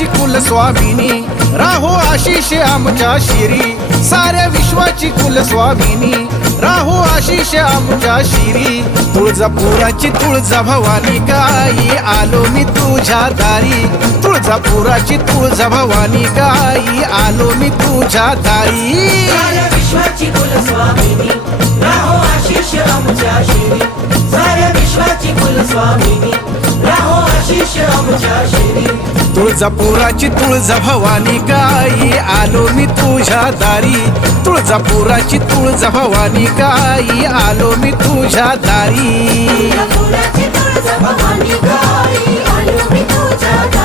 विश्वाची कुलस्वामिनी राहो आशिष आमच्या शिरी, साऱ्या विश्वाची कुलस्वामिनी राहो आशिष आमच्या शिरी. तुळजापुराची तुळजा भवानी गाई आलो मी तुझ्या दारी, तुळजापुराची तुळजा भवानी गाई आलो मी तुझ्या दारी. साऱ्या विश्वाची कुलस्वामिनी राहो आशिष आमच्या शिरी, साऱ्या विश्वाची कुलस्वामिनी राहो आशिष आमच्या शिरी. तुळजापुराची तुळजा भवानी गाई आलो मी तुझ्या दारी, तुळजापुराची तुळजा भवानी गाई आलो मी तुझ्या दारी. तुळजापुराची तुळजा भवानी गाई आलो मी तुझ्या दारी.